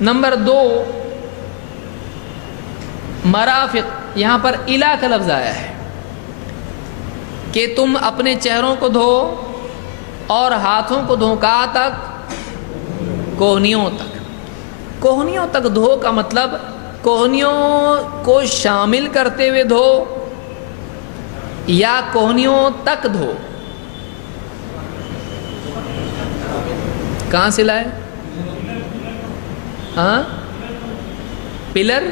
Number 2 مرافق، یہاں پر الا کا لفظ آیا ہے کہ تم اپنے چہروں کو دھو اور ہاتھوں کو دھو، کہاں تک؟ کوہنیوں تک۔ کوہنیوں تک دھو کا مطلب کوہنیوں کو شامل کرتے ہوئے دھو یا کوہنیوں تک دھو؟ کہاں سے لائے؟ ہاں، پلر؟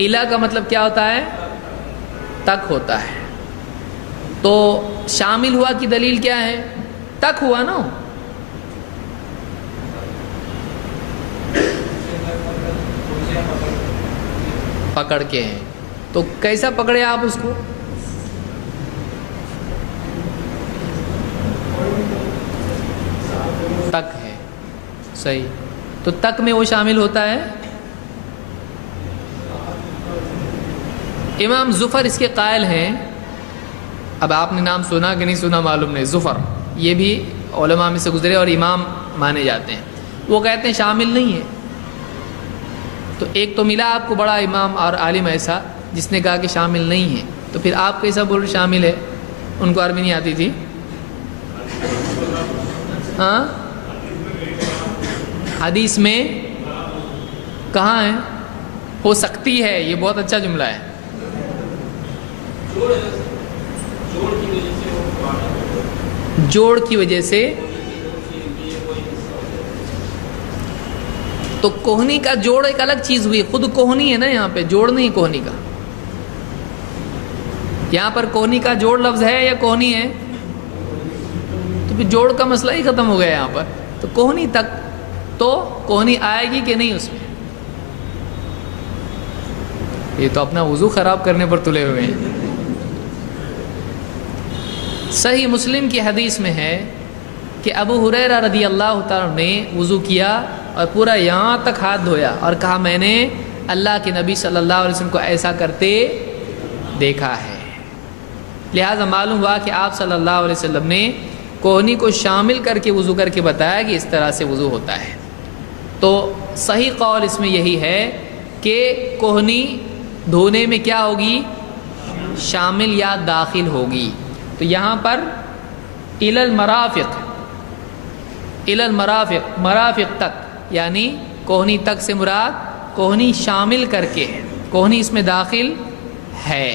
الا کا مطلب کیا ہوتا ہے؟ تک ہوتا ہے۔ تو شامل ہوا کی دلیل کیا ہے؟ تک ہوا نا۔ پکڑ کے ہیں، تو کیسا پکڑے آپ اس کو؟ تک ہے، صحیح۔ تو تک میں وہ شامل ہوتا ہے۔ امام زفر اس کے قائل ہیں، اب آپ نے نام سنا کہ نہیں سنا معلوم نہیں، زفر یہ بھی علماء میں سے گزرے اور امام مانے جاتے ہیں۔ وہ کہتے ہیں شامل نہیں ہے۔ تو ایک تو ملا آپ کو بڑا امام اور عالم ایسا جس نے کہا کہ شامل نہیں ہے، تو پھر آپ کیسا بول رہے شامل ہے؟ ان کو عربی نہیں آتی تھی؟ ہاں، حدیث میں کہاں ہے؟ ہو سکتی ہے، یہ بہت اچھا جملہ ہے۔ جوڑ کی وجہ سے، تو کوہنی کا جوڑ ایک الگ چیز ہوئی، خود کوہنی ہے نا، یہاں پہ جوڑ نہیں کوہنی کا۔ یہاں پر کوہنی کا جوڑ لفظ ہے یا کوہنی ہے؟ تو پھر جوڑ کا مسئلہ ہی ختم ہو گیا یہاں پر۔ تو کوہنی تک، تو کوہنی آئے گی کہ نہیں اس میں؟ یہ تو اپنا وضو خراب کرنے پر تلے ہوئے ہیں۔ صحیح مسلم کی حدیث میں ہے کہ ابو ہریرہ رضی اللہ تعالیٰ نے وضو کیا اور پورا یہاں تک ہاتھ دھویا اور کہا میں نے اللہ کے نبی صلی اللہ علیہ وسلم کو ایسا کرتے دیکھا ہے۔ لہٰذا معلوم ہوا کہ آپ صلی اللہ علیہ وسلم نے کوہنی کو شامل کر کے وضو کر کے بتایا کہ اس طرح سے وضو ہوتا ہے۔ تو صحیح قول اس میں یہی ہے کہ کوہنی دھونے میں کیا ہوگی؟ شامل یا داخل ہوگی۔ تو یہاں پر المرافق، مرافق تک، یعنی کوہنی تک سے مراد کوہنی شامل کر کے، کوہنی اس میں داخل ہے۔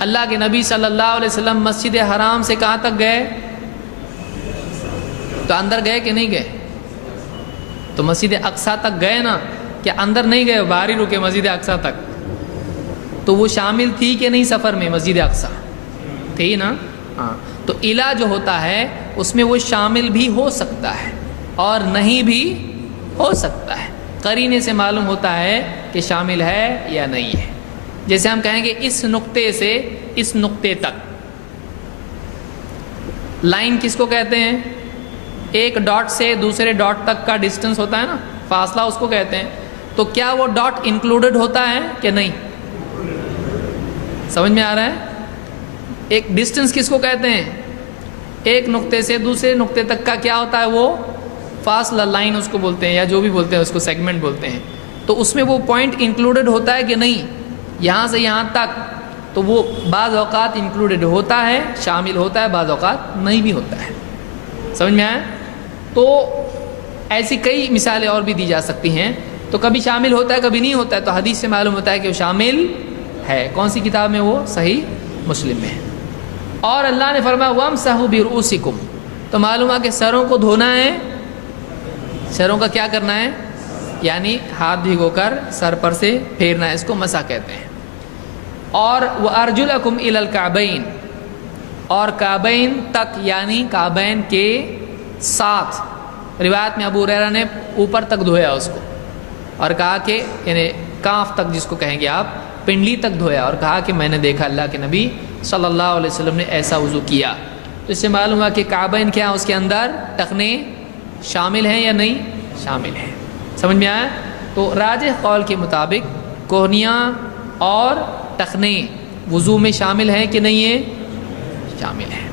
اللہ کے نبی صلی اللہ علیہ وسلم مسجد حرام سے کہاں تک گئے؟ تو اندر گئے کہ نہیں گئے؟ تو مسجد اقصیٰ تک گئے نا، کہ اندر نہیں گئے، باہر ہی رکے مسجد اقصیٰ تک۔ تو وہ شامل تھی کہ نہیں سفر میں؟ مسجد اقصیٰ تھی نا، ہاں۔ تو الا جو ہوتا ہے اس میں وہ شامل بھی ہو سکتا ہے اور نہیں بھی ہو سکتا ہے، قرینے سے معلوم ہوتا ہے کہ شامل ہے یا نہیں ہے۔ جیسے ہم کہیں گے اس نقطے سے اس نقطے تک، لائن کس کو کہتے ہیں؟ ایک ڈاٹ سے دوسرے ڈاٹ تک کا ڈسٹنس ہوتا ہے نا، فاصلہ اس کو کہتے ہیں۔ تو کیا وہ ڈاٹ انکلوڈڈ ہوتا ہے کہ نہیں؟ سمجھ میں آ رہا ہے؟ ایک ڈسٹنس کس کو کہتے ہیں؟ ایک نقطے سے دوسرے نقطے تک کا کیا ہوتا ہے؟ وہ فاصلہ، لائن اس کو بولتے ہیں، یا جو بھی بولتے ہیں اس کو سیگمنٹ بولتے ہیں۔ تو اس میں وہ پوائنٹ انکلوڈڈ ہوتا ہے کہ نہیں؟ یہاں سے یہاں تک، تو وہ بعض اوقات انکلوڈڈ ہوتا ہے، شامل ہوتا ہے، بعض اوقات نہیں بھی ہوتا ہے۔ سمجھ میں آیا؟ تو ایسی کئی مثالیں اور بھی دی جا سکتی ہیں۔ تو کبھی شامل ہوتا ہے، کبھی نہیں ہوتا ہے، تو حدیث سے معلوم ہوتا ہے کہ وہ شامل ہے۔ کون سی کتاب میں؟ وہ صحیح مسلم میں ہے۔ اور اللہ نے فرمایا وَامْسَحُوا بِرُؤُوسِكُمْ، تو معلوم ہے کہ سروں کو دھونا ہے۔ سروں کا کیا کرنا ہے؟ یعنی ہاتھ بھگو کر سر پر سے پھیرنا ہے، اس کو مسح کہتے ہیں۔ اور وَأَرْجُلَكُمْ إِلَى الْكَعْبَيْنِ، اور کعبین تک، یعنی کعبین کے ساتھ۔ روایت میں ابو ہریرہ نے اوپر تک دھویا اس کو، اور کہا کہ یعنی کاف تک جس کو کہیں گے آپ، پنڈلی تک دھویا، اور کہا کہ میں نے دیکھا اللہ کے نبی صلی اللہ علیہ وسلم نے ایسا وضو کیا۔ تو اس سے معلوم ہوا کہ کعبین کیا اس کے اندر ٹخنے شامل ہیں یا نہیں؟ شامل ہیں۔ سمجھ میں آیا؟ تو راجح قول کے مطابق کوہنیاں اور ٹخنے وضو میں شامل ہیں کہ نہیں ہیں؟ شامل ہیں۔